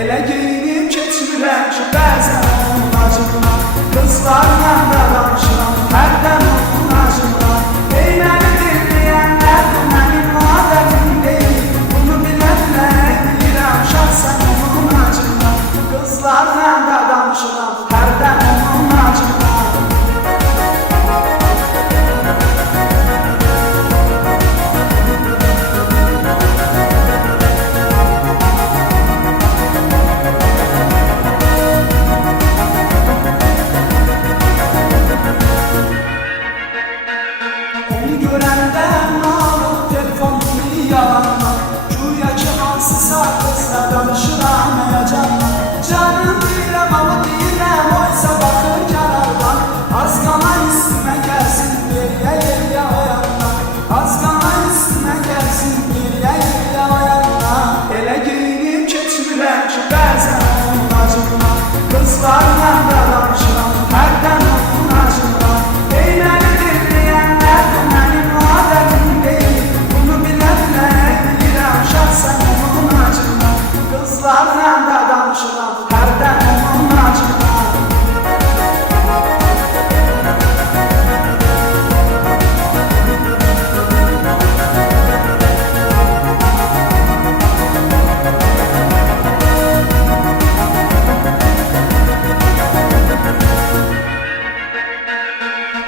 Elə geyinib keçmirəm ki, bəzən onun acımdan. Qızlarla da danışıram, hərdən onun acımdan. Ey məni dinləyənlər, bu mənim adətim deyil. Bunu bilənlər deyirəm, şahsən onun acımdan. Qızlarla da danışıram, hərdən onun acımdan. Görəndən alıb telefonunu yalanma, güya ki hansısa qızla danışıram həyəcanla. Canım deyirəm, ama deyirəm, oysa baxır kənardan. Az qala üstümə gəlsin, geriyə oyanma. Az qala üstümə gəlsin, geriyə oyanma. Elə geyinib keçmirəm ki, bəzən onun acımdan. Qızlarla da danışıram, hərdən onun acımdan. Ey məni dinləyənlər, bu mənim adətim deyil. Bunu bilənlər deyirəm, şahsən onun acımdan. Qızlarla da danışıram, hərdən onun acımdan.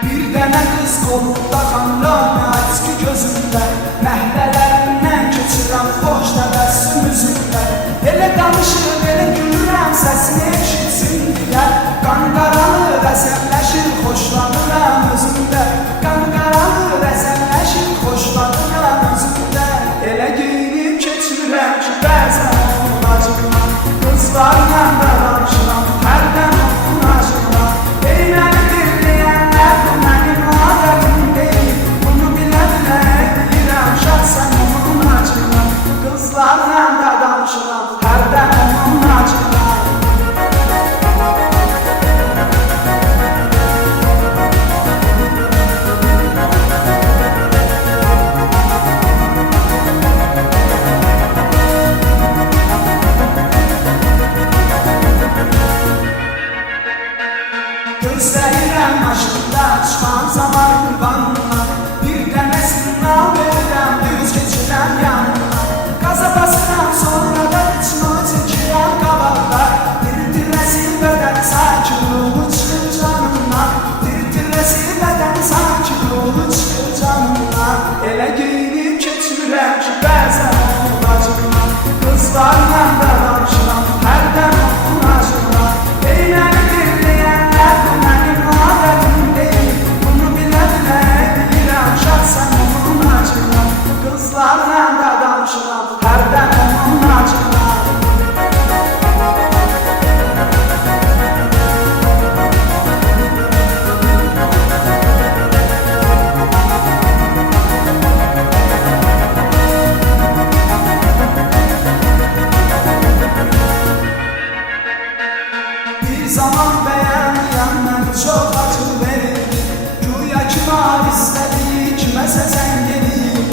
Bir dənə qız qolunda xanlarına açqı gözümdə, məhdələrindən keçirəm xoş təbəssüm üzümdə. Elə danışır, elə gülürəm, səsini eşitsin deyə. Qanqaralı rəsəmləşir, xoşlanıram özümdə. Qanqaralı rəsəmləşir, xoşlanıram özümdə. Elə geyinib keçmirəm ki, bəzən onun acımdan. Qızlarla da danışıram, hərdən onun acımdan. Ey məni dinləyənlər, bu mənim adətim deyil. Bunu bilənlər deyirəm, şahsən onun acımdan. Qızlarla da danışıram, hərdən onun acımdan. Gözləyirəm maşında çıxan zaman qurbanına. Bir dənəsini al verirəm, düz keçirəm yanına. Qaza basıram, sonra da içimi çəkirəm qabaqda. Tir-tirləsin bədən, sanki ruhu çıxır canımdan. Tir-tirləsin bədən, sanki ruhu çıxır canımdan. Elə geyinib keçmirəm ki, bəzən onun acımdan. Qızlarla da danışıram, hərdən onun acımdan. Ey məni dinləyənlər, bu mənim adətim deyil. Bunu bilənlər deyirəm, şahsən onun acımdan. Qızlarla da danışıram, hərdən onun acımdan. Bir zaman bəyənləyən məni çox acı verirdi. Güya ki var istədiyi kiməsə zəng eləyir.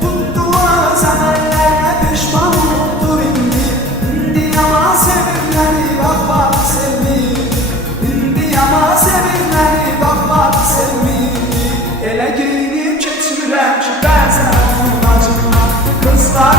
Tutduğunuz əməllərinə peşman olubdur indi. İndi yaman sevirləri, bax sevmir. İndi yaman sevirləri, bax sevmir. Elə geyinib keçmirəm ki, bəzən onun acımdan. Qızlar